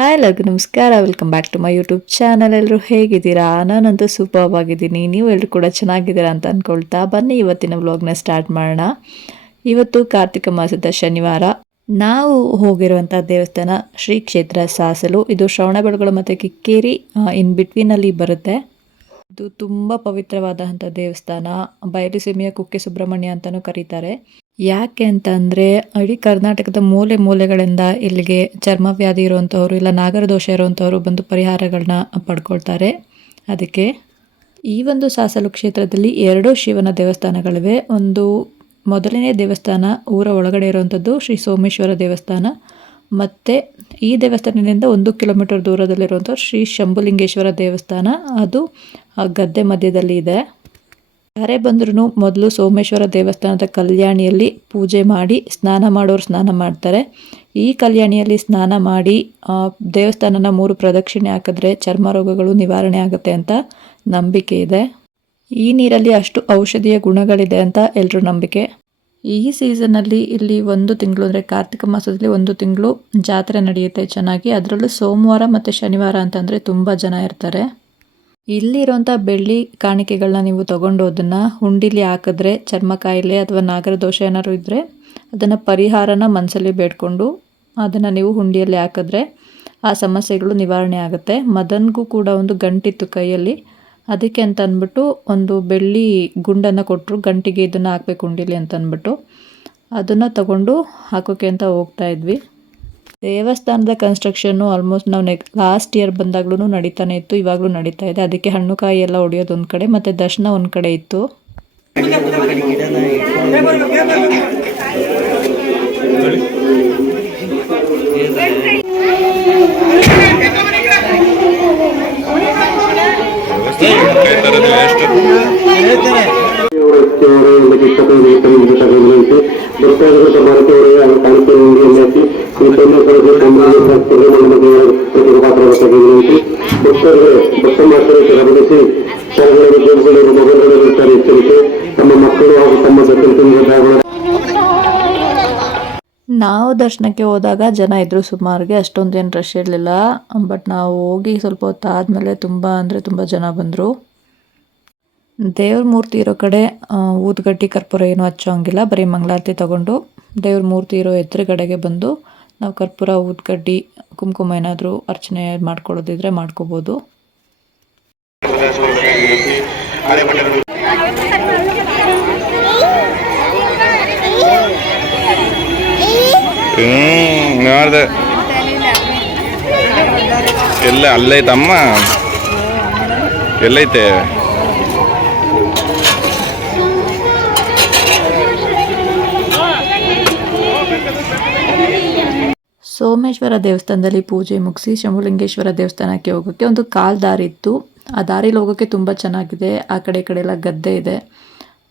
Hi ಎಲ್ಲರಿಗೂ ನಮಸ್ಕಾರ. Welcome back to my YouTube channel. ಎಲ್ಲರೂ ಹೇಗಿದ್ದೀರಾ? ನಾನಂತೂ ಸೂಪರ್ ಆಗಿದ್ದೀನಿ. ನೀವು ಎಲ್ಲರೂ ಕೂಡ ಚೆನ್ನಾಗಿದ್ದೀರಾ ಅಂತ ಅಂದ್ಕೊಳ್ತಾ ಬನ್ನಿ ಇವತ್ತಿನ ವ್ಲಾಗ್ನ ಸ್ಟಾರ್ಟ್ ಮಾಡೋಣ. ಇವತ್ತು ಕಾರ್ತಿಕ ಮಾಸದ ಶನಿವಾರ. ನಾವು ಹೋಗಿರುವಂಥ ದೇವಸ್ಥಾನ ಶ್ರೀ ಕ್ಷೇತ್ರ ಸಾಸಲು. ಇದು ಶ್ರವಣಬೆಳಗೊಳ ಮತ್ತು ಕಿಕ್ಕೇರಿ ಇನ್ ಬಿಟ್ವೀನಲ್ಲಿ ಬರುತ್ತೆ. ಇದು ತುಂಬ ಪವಿತ್ರವಾದಂಥ ದೇವಸ್ಥಾನ. ಬಯಲುಸೀಮೆಯ ಕುಕ್ಕೆ ಸುಬ್ರಹ್ಮಣ್ಯ ಅಂತಲೂ ಕರೀತಾರೆ. ಯಾಕೆ ಅಂತಂದರೆ ಇಡೀ ಕರ್ನಾಟಕದ ಮೂಲೆ ಮೂಲೆಗಳಿಂದ ಇಲ್ಲಿಗೆ ಚರ್ಮವ್ಯಾಧಿ ಇರುವಂಥವ್ರು ಇಲ್ಲ ನಾಗರದೋಷ ಇರುವಂಥವ್ರು ಬಂದು ಪರಿಹಾರಗಳನ್ನ ಪಡ್ಕೊಳ್ತಾರೆ. ಅದಕ್ಕೆ ಈ ಒಂದು ಸಾಸಲು ಕ್ಷೇತ್ರದಲ್ಲಿ 2 ಶಿವನ ದೇವಸ್ಥಾನಗಳಿವೆ. ಒಂದು ಮೊದಲನೇ ದೇವಸ್ಥಾನ ಊರ ಒಳಗಡೆ ಇರುವಂಥದ್ದು ಶ್ರೀ ಸೋಮೇಶ್ವರ ದೇವಸ್ಥಾನ, ಮತ್ತು ಈ ದೇವಸ್ಥಾನದಿಂದ 1 ಕಿಲೋಮೀಟರ್ ದೂರದಲ್ಲಿರುವಂಥ ಶ್ರೀ ಶಂಭುಲಿಂಗೇಶ್ವರ ದೇವಸ್ಥಾನ. ಅದು ಗದ್ದೆ ಮಧ್ಯದಲ್ಲಿ ಇದೆ. ಯಾರೇ ಬಂದ್ರೂ ಮೊದಲು ಸೋಮೇಶ್ವರ ದೇವಸ್ಥಾನದ ಕಲ್ಯಾಣಿಯಲ್ಲಿ ಪೂಜೆ ಮಾಡಿ ಸ್ನಾನ ಮಾಡೋರು ಸ್ನಾನ ಮಾಡ್ತಾರೆ. ಈ ಕಲ್ಯಾಣಿಯಲ್ಲಿ ಸ್ನಾನ ಮಾಡಿ ದೇವಸ್ಥಾನನ 3 ಪ್ರದಕ್ಷಿಣೆ ಹಾಕಿದ್ರೆ ಚರ್ಮ ರೋಗಗಳು ನಿವಾರಣೆ ಆಗುತ್ತೆ ಅಂತ ನಂಬಿಕೆ ಇದೆ. ಈ ನೀರಲ್ಲಿ ಅಷ್ಟು ಔಷಧೀಯ ಗುಣಗಳಿದೆ ಅಂತ ಎಲ್ಲರೂ ನಂಬಿಕೆ. ಈ ಸೀಸನ್ನಲ್ಲಿ ಇಲ್ಲಿ 1 ತಿಂಗಳು ಅಂದರೆ ಕಾರ್ತಿಕ ಮಾಸದಲ್ಲಿ 1 ತಿಂಗಳು ಜಾತ್ರೆ ನಡೆಯುತ್ತೆ ಚೆನ್ನಾಗಿ. ಅದರಲ್ಲೂ ಸೋಮವಾರ ಮತ್ತು ಶನಿವಾರ ಅಂತಂದರೆ ತುಂಬ ಜನ ಇರ್ತಾರೆ. ಇಲ್ಲಿರುವಂಥ ಬೆಳ್ಳಿ ಕಾಣಿಕೆಗಳನ್ನ ನೀವು ತೊಗೊಂಡು ಅದನ್ನು ಹುಂಡಿಲಿ ಹಾಕಿದ್ರೆ ಚರ್ಮ ಕಾಯಿಲೆ ಅಥವಾ ನಾಗರದೋಷ ಏನಾದ್ರು ಇದ್ದರೆ ಅದನ್ನು ಪರಿಹಾರನ ಮನಸ್ಸಲ್ಲಿ ಬೇಡ್ಕೊಂಡು ಅದನ್ನು ನೀವು ಹುಂಡಿಯಲ್ಲಿ ಹಾಕಿದ್ರೆ ಆ ಸಮಸ್ಯೆಗಳು ನಿವಾರಣೆ ಆಗುತ್ತೆ. ಮದನ್ಗೂ ಕೂಡ ಒಂದು ಗಂಟಿತ್ತು ಕೈಯಲ್ಲಿ, ಅದಕ್ಕೆ ಅಂತ ಅಂದ್ಬಿಟ್ಟು ಒಂದು ಬೆಳ್ಳಿ ಗುಂಡನ್ನು ಕೊಟ್ಟರು, ಗಂಟಿಗೆ ಇದನ್ನು ಹಾಕ್ಬೇಕು ಹುಂಡಿಲಿ ಅಂತ ಅಂದ್ಬಿಟ್ಟು ಅದನ್ನು ತಗೊಂಡು ಹಾಕೋಕ್ಕೆ ಅಂತ ಹೋಗ್ತಾ ಇದ್ವಿ. ದೇವಸ್ಥಾನದ ಕನ್ಸ್ಟ್ರಕ್ಷನ್ನು ಆಲ್ಮೋಸ್ಟ್ ನಾವು ಲಾಸ್ಟ್ ಇಯರ್ ಬಂದಾಗ್ಲೂ ನಡೀತಾನೆ ಇತ್ತು, ಇವಾಗಲೂ ನಡೀತಾ ಇದೆ. ಅದಕ್ಕೆ ಹಣ್ಣು ಕಾಯಿ ಎಲ್ಲ ಹೊಡೆಯೋದು ಒಂದು ಕಡೆ ಮತ್ತು ದರ್ಶನ ಒಂದು ಕಡೆ ಇತ್ತು. ನಾವು ದರ್ಶನಕ್ಕೆ ಹೋದಾಗ ಜನ ಇದ್ರು ಸುಮಾರಿಗೆ, ಅಷ್ಟೊಂದೇನು ರಶ್ ಇರಲಿಲ್ಲ. ಬಟ್ ನಾವು ಹೋಗಿ ಸ್ವಲ್ಪ ಹೊತ್ತು ಆದಮೇಲೆ ತುಂಬ ಅಂದರೆ ತುಂಬ ಜನ ಬಂದರು. ದೇವ್ರ ಮೂರ್ತಿ ಇರೋ ಕಡೆ ಊದ್ಗಡ್ಡಿ ಕರ್ಪೂರ ಏನೂ ಹಚ್ಚೋಂಗಿಲ್ಲ, ಬರೀ ಮಂಗಳಾರತಿ ತಗೊಂಡು ದೇವ್ರ ಮೂರ್ತಿ ಇರೋ ಎದುರುಗಡೆಗೆ ಬಂದು ನಾವು ಕರ್ಪೂರ ಊದ್ಗಡ್ಡಿ ಕುಂಕುಮ ಏನಾದರೂ ಅರ್ಚನೆ ಮಾಡ್ಕೊಳ್ಳೋದಿದ್ರೆ ಮಾಡ್ಕೋಬೋದು. ನೋಡ್ದೆ ಎಲ್ಲ ಅಲ್ಲೈತಮ್ಮ, ಎಲ್ಲೈತೆ ಸೋಮೇಶ್ವರ ದೇವಸ್ಥಾನದಲ್ಲಿ ಪೂಜೆ ಮುಗಿಸಿ ಶಂಭುಲಿಂಗೇಶ್ವರ ದೇವಸ್ಥಾನಕ್ಕೆ ಹೋಗೋಕ್ಕೆ ಒಂದು ಕಾಲು ದಾರಿ ಇತ್ತು. ಆ ದಾರಿಲಿ ಹೋಗೋಕ್ಕೆ ತುಂಬ ಚೆನ್ನಾಗಿದೆ. ಆ ಕಡೆ ಈ ಕಡೆ ಎಲ್ಲ ಗದ್ದೆ ಇದೆ,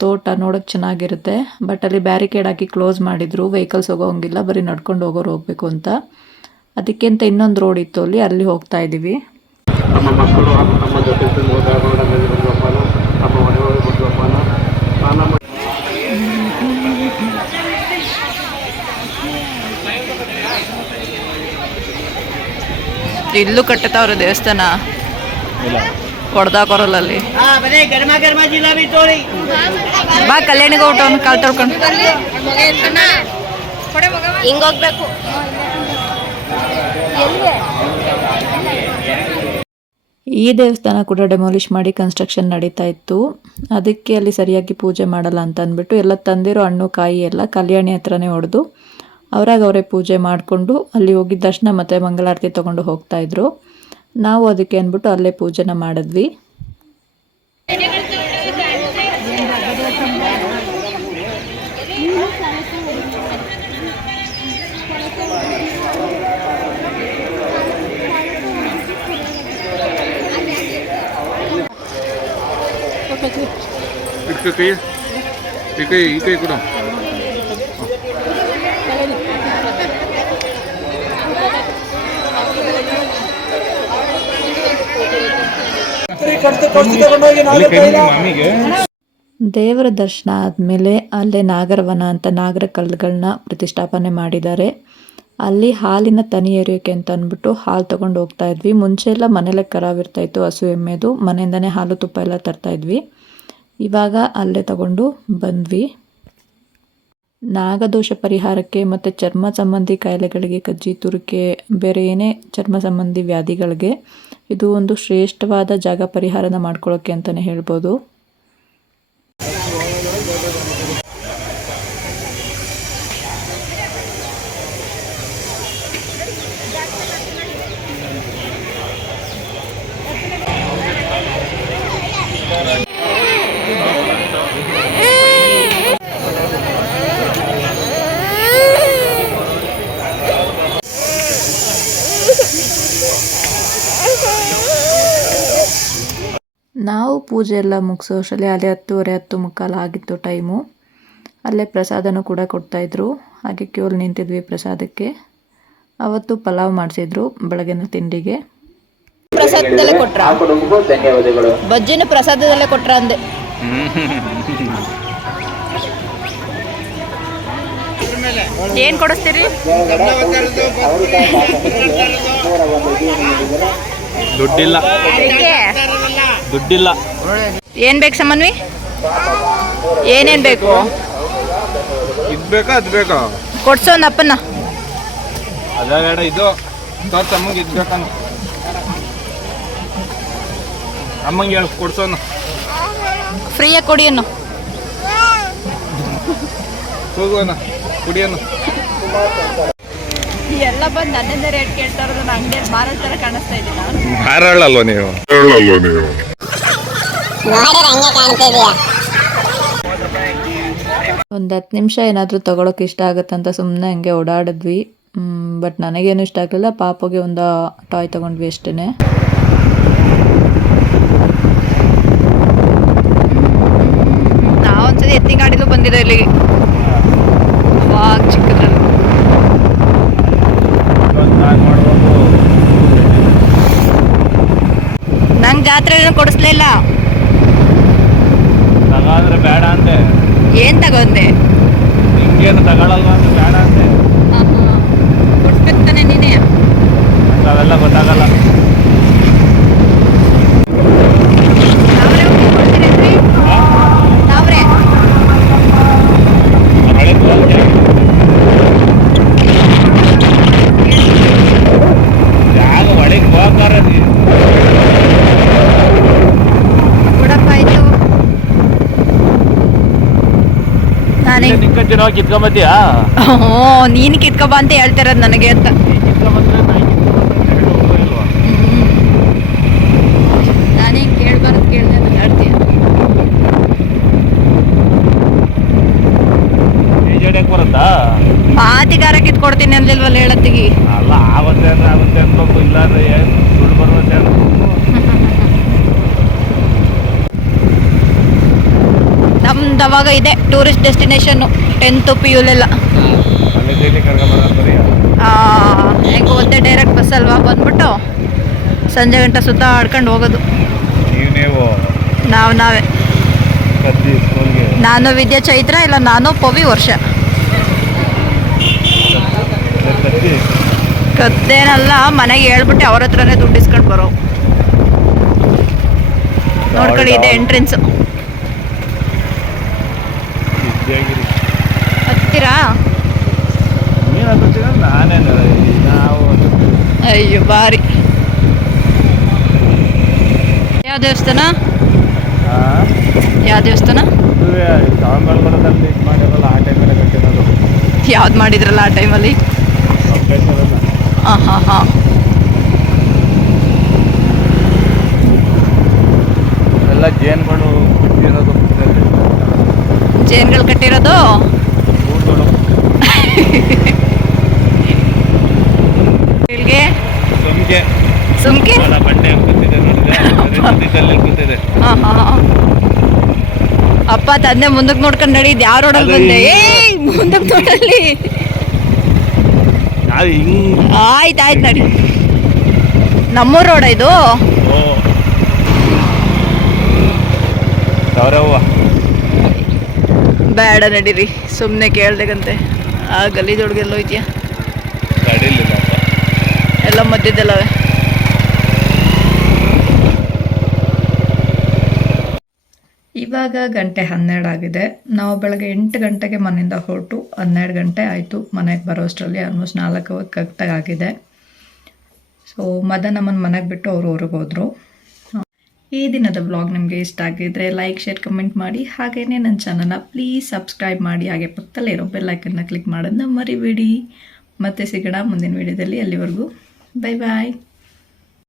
ತೋಟ ನೋಡೋಕ್ಕೆ ಚೆನ್ನಾಗಿರುತ್ತೆ. ಬಟ್ ಅಲ್ಲಿ ಬ್ಯಾರಿಕೇಡ್ ಹಾಕಿ ಕ್ಲೋಸ್ ಮಾಡಿದ್ರು, ವೆಹಿಕಲ್ಸ್ ಹೋಗೋಂಗಿಲ್ಲ, ಬರೀ ನಡ್ಕೊಂಡು ಹೋಗೋರು ಹೋಗಬೇಕು ಅಂತ. ಅದಕ್ಕೆ ಅಂತ ಇನ್ನೊಂದು ರೋಡ್ ಇತ್ತು, ಅಲ್ಲಿ ಹೋಗ್ತಾ ಇದ್ದೀವಿ. ಇಲ್ಲೂ ಕಟ್ಟತಾವ್ರೆ ದೇವಸ್ಥಾನ, ಹೊಡೆದಾಕೋರಲ್ಲಲ್ಲಿ ಬಾ ಕಲ್ಯಾಣಿಗೆ ಊಟ ಒಂದು ಕಾಲು ತೊಳ್ಕೊಂಡು ಹಿಂಗೋಗ್ಬೇಕು. ಈ ದೇವಸ್ಥಾನ ಕೂಡ ಡೆಮಾಲಿಷ್ ಮಾಡಿ ಕನ್ಸ್ಟ್ರಕ್ಷನ್ ನಡೀತಾ ಇತ್ತು. ಅದಕ್ಕೆ ಅಲ್ಲಿ ಸರಿಯಾಗಿ ಪೂಜೆ ಮಾಡಲ್ಲ ಅಂತ ಅಂದ್ಬಿಟ್ಟು ಎಲ್ಲ ತಂದಿರೋ ಹಣ್ಣು ಕಾಯಿ ಎಲ್ಲ ಕಲ್ಯಾಣಿ ಹತ್ರನೇ ಹೊಡೆದು ಅವರೇ ಪೂಜೆ ಮಾಡಿಕೊಂಡು ಅಲ್ಲಿ ಹೋಗಿ ದರ್ಶನ ಮತ್ತು ಮಂಗಳಾರತಿ ತೊಗೊಂಡು ಹೋಗ್ತಾಯಿದ್ರು. ನಾವು ಅದಕ್ಕೆ ಅಂದ್ಬಿಟ್ಟು ಅಲ್ಲೇ ಪೂಜೆನ ಮಾಡಿದ್ವಿ. ಈ ಕೈ ಕೂಡ ದೇವರ ದರ್ಶನ ಆದಮೇಲೆ ಅಲ್ಲೇ ನಾಗರವನ ಅಂತ ನಾಗರ ಕಲ್ಲುಗಳನ್ನ ಪ್ರತಿಷ್ಠಾಪನೆ ಮಾಡಿದ್ದಾರೆ. ಅಲ್ಲಿ ಹಾಲಿನ ತನಿ ಎರಿಯೋಕೆ ಅಂತ ಅಂದ್ಬಿಟ್ಟು ಹಾಲು ತೊಗೊಂಡು ಹೋಗ್ತಾ ಇದ್ವಿ. ಮುಂಚೆ ಎಲ್ಲ ಮನೇಲೆ ಕರಾವಿರ್ತಾ ಇತ್ತು, ಹಸು ಎಮ್ಮೆದು, ಮನೆಯಿಂದನೇ ಹಾಲು ತುಪ್ಪ ಎಲ್ಲ ತರ್ತಾ ಇದ್ವಿ. ಇವಾಗ ಅಲ್ಲೇ ತಗೊಂಡು ಬಂದ್ವಿ. ನಾಗದೋಷ ಪರಿಹಾರಕ್ಕೆ ಮತ್ತು ಚರ್ಮ ಸಂಬಂಧಿ ಕಾಯಿಲೆಗಳಿಗೆ, ಕಜ್ಜಿ ತುರಿಕೆ, ಬೇರೆ ಏನೇ ಚರ್ಮ ಸಂಬಂಧಿ ವ್ಯಾಧಿಗಳಿಗೆ ಇದು ಒಂದು ಶ್ರೇಷ್ಠವಾದ ಜಾಗ ಪರಿಹಾರನ ಮಾಡ್ಕೊಳ್ಳೋಕ್ಕೆ ಅಂತಲೇ ಹೇಳ್ಬೋದು. ನಾವು ಪೂಜೆ ಎಲ್ಲ ಮುಗಿಸೋ ಅಷ್ಟರಲ್ಲಿ ಅಲ್ಲೇ 10:30 10:45 ಆಗಿತ್ತು ಟೈಮು. ಅಲ್ಲೇ ಪ್ರಸಾದನೂ ಕೂಡ ಕೊಡ್ತಾಯಿದ್ರು. ಹಾಗೆ ಕ್ಯೂಲ್ಲಿ ನಿಂತಿದ್ವಿ ಪ್ರಸಾದಕ್ಕೆ. ಅವತ್ತು ಪಲಾವ್ ಮಾಡಿಸಿದ್ರು ಬೆಳಗಿನ ತಿಂಡಿಗೆ. ಪ್ರಸಾದದಲ್ಲೇ ಕೊಟ್ರ, ಬಜ್ಜಿನ ಪ್ರಸಾದದಲ್ಲೇ ಕೊಟ್ರ ಅಂದೆ. ಏನ್ ಕೊಡಿಸ್ತೀರಿ? ದುಡ್ಡಿಲ್ಲ. ಏನ್ ಬೇಕು ಸಮನ್ವಿ? ಏನೇನ್ ಬೇಕು? ಇದು ಬೇಕಾ ಅದು ಬೇಕಾ? ಕೊಡ್ಸೋ ಒಂದು ಅಪ್ಪನ. ಅದಾಗ ಇದು ಅಮ್ಮಂಗೆ ಇದು ಬೇಕಾನ, ಅಮ್ಮಂಗೆ ಹೇಳಿ ಕೊಡ್ಸೋನು. ಫ್ರೀಯಾಗಿ ಕೊಡಿಯನ್ನು ಹೋಗೋಣ ಕುಡಿಯೋನು. ಎಲ್ಲ ಬಂದು ನನ್ನೇ ರೇಟ್ ಕೇಳ್ತಾ ಇರೋದು. ಅಂಗಡಿ ಮಾರೋ ಥರ ಕಾಣಿಸ್ತಾ ಇದ್ದೀನಿ. ಮಾರಾಳಲ್ವ ನೀವು? ಒಂದು 10 ನಿಮಿಷ ಏನಾದರೂ ತೊಗೊಳಕ್ಕೆ ಇಷ್ಟ ಆಗುತ್ತಂತ ಸುಮ್ಮನೆ ಹಂಗೆ ಓಡಾಡಿದ್ವಿ. ಬಟ್ ನನಗೇನು ಇಷ್ಟ ಆಗಲಿಲ್ಲ. ಪಾಪಗೆ ಒಂದು ಟಾಯ್ ತೊಗೊಂಡ್ವಿ ಅಷ್ಟೇ. ನಾವು ಒಂದ್ಸತಿ ಎತ್ತಿನ ಗಾಡಿಲೂ ಬಂದಿದ್ದೆ ಇಲ್ಲಿಗೆ, ಅವಾಗ ಚಿಕ್ಕದ್ರಲ್ಲಿ. ನಂಗೆ ಜಾತ್ರೆ ಕೊಡಿಸ್ಲೇ ಇಲ್ಲ. ತಗಾದ್ರೆ ಬೇಡ ಅಂತೆ. ಏನ್ ತಗೊಂಡೆ? ಹಿಂಗೇನು ತಗೊಳಲ್ವ ಅಂತ ಬೇಡ ಅಂತೆ. ಕೊಡ್ಸ್ಬೇಕು ತಾನೆ ನೀನೇ. ಅವೆಲ್ಲ ಗೊತ್ತಾಗಲ್ಲ. ಕಿತ್ಕೊಂಬತ್ತೀಯಾ? ನೀನು ಕಿತ್ಕೊಬ ಅಂತ ಹೇಳ್ತಿರೋದು ನನಗೆ ಅಂತ. ನಾನೇ ಕೇಳ್ಬಾರ್ದು ಕೇಳ್ದೆ ನಾನು ಹೇಳ್ತೀನಿ. ಬರುತ್ತಾ? ಮಾತಿಗಾರ ಕಿತ್ಕೊಡ್ತೀನಿ ಅನ್ಲಿಲ್ವಲ್ಲ ಹೇಳತ್ತಿಗೆ. ಅಲ್ಲ ಆಗುತ್ತೆ ಅನ್ಬೇಕು, ಇಲ್ಲಾಂದ್ರೆ ಏನು ದುಡ್ಡು ಬರುತ್ತೆ. ನಮ್ದು ಅವಾಗ ಇದೆ ಟೂರಿಸ್ಟ್ ಡೆಸ್ಟಿನೇಷನ್ನು 10th PUಲೆಲ್ಲ. ಹೆಂಗೆ ಒಂದೇ ಡೈರೆಕ್ಟ್ ಬಸ್ ಅಲ್ವಾ, ಬಂದ್ಬಿಟ್ಟು ಸಂಜೆ ಗಂಟೆ ಸುತ್ತಾಡ್ಕೊಂಡು ಹೋಗೋದು. ನಾವೇ ನಾನು ವಿದ್ಯಾ ಚೈತ್ರ, ಇಲ್ಲ ನಾನು ಪವಿ ವರ್ಷ. ಕದ್ದೇನಲ್ಲ, ಮನೆಗೆ ಹೇಳ್ಬಿಟ್ಟು ಅವ್ರ ಹತ್ರನೇ ದುಡ್ಡು ಇಸ್ಕೊಂಡು ಬರೋ. ನೋಡ್ಕೊಳ್ಳಿ, ಇದೆ ಎಂಟ್ರೆನ್ಸು. ಹತ್ತಿರಾ? ಅಯ್ಯೋ ಬಾರಿ. ಯಾವ ದೇವಸ್ಥಾನ? ಯಾವ ದೇವಸ್ಥಾನ? ಯಾವ್ದು ಮಾಡಿದ್ರಲ್ಲ ಆ ಟೈಮಲ್ಲಿ? ಹಾಂ ಹಾಂ ಹಾಂ. ಎಲ್ಲ ಜೇನುಗಳು ಕಟ್ಟಿರೋದು. ಜೇನುಗಳು ಕಟ್ಟಿರೋದು? ಇಲ್ಲಿಗೆ ಸುಮ್ಕೆ ಬಂಡೆ ಕೂತಿದೆ. ಹಾಂ ಹಾಂ. ಅಪ್ಪ ತಂದೆ ಮುಂದಕ್ಕೆ ನೋಡ್ಕೊಂಡು ನಡೀದು. ಯಾವ ರೋಡಲ್ಲಿ ಬಂದೆ? ಮುಂದಕ್ಕೆ ನೋಡಲ್ಲಿ. ಆಯ್ತು ನಡಿ. ನಮ್ಮೂರು ರೋಡ ಇದು? ಬೇಡ ನಡೀರಿ, ಸುಮ್ಮನೆ ಕೇಳ್ದಾಗಂತೆ. ಆ ಗಲೀಜೊಳಗೆಲ್ಲೋ ಇದೆಯಾ? ಗಾಡಿಲಿಲ್ಲ ಎಲ್ಲ ಮಧ್ಯದಲ್ಲವೆ. ಇವಾಗ ಗಂಟೆ 12 ಆಗಿದೆ. ನಾವು ಬೆಳಗ್ಗೆ 8 ಗಂಟೆಗೆ ಮನೆಯಿಂದ ಹೊರಟು 12 ಗಂಟೆ ಆಯಿತು ಮನೆಗೆ ಬರೋಷ್ಟರಲ್ಲಿ. ಆಲ್ಮೋಸ್ಟ್ 4 ಕರೆಕ್ಟಾಗಿ ಆಗಿದೆ. ಸೊ ಮದನ್ ಅಮ್ಮನ ಮನೆಗೆ ಬಿಟ್ಟು ಅವರು ಹೊರಗೆ ಹೋದರು. ಈ ದಿನದ ವ್ಲಾಗ್ ನಿಮಗೆ ಇಷ್ಟ ಆಗಿದ್ರೆ ಲೈಕ್, ಶೇರ್, ಕಮೆಂಟ್ ಮಾಡಿ. ಹಾಗೆಯೇ ನನ್ನ ಚಾನಲ್ನ ಪ್ಲೀಸ್ ಸಬ್ಸ್ಕ್ರೈಬ್ ಮಾಡಿ. ಹಾಗೆ ಪಕ್ಕದಲ್ಲೇ ಇರೋ ಬೆಲ್ ಐಕನ್ನ ಕ್ಲಿಕ್ ಮಾಡೋದನ್ನ ಮರಿಬೇಡಿ. ಮತ್ತೆ ಸಿಗೋಣ ಮುಂದಿನ ವಿಡಿಯೋದಲ್ಲಿ. ಅಲ್ಲಿವರೆಗೂ ಬೈ ಬಾಯ್.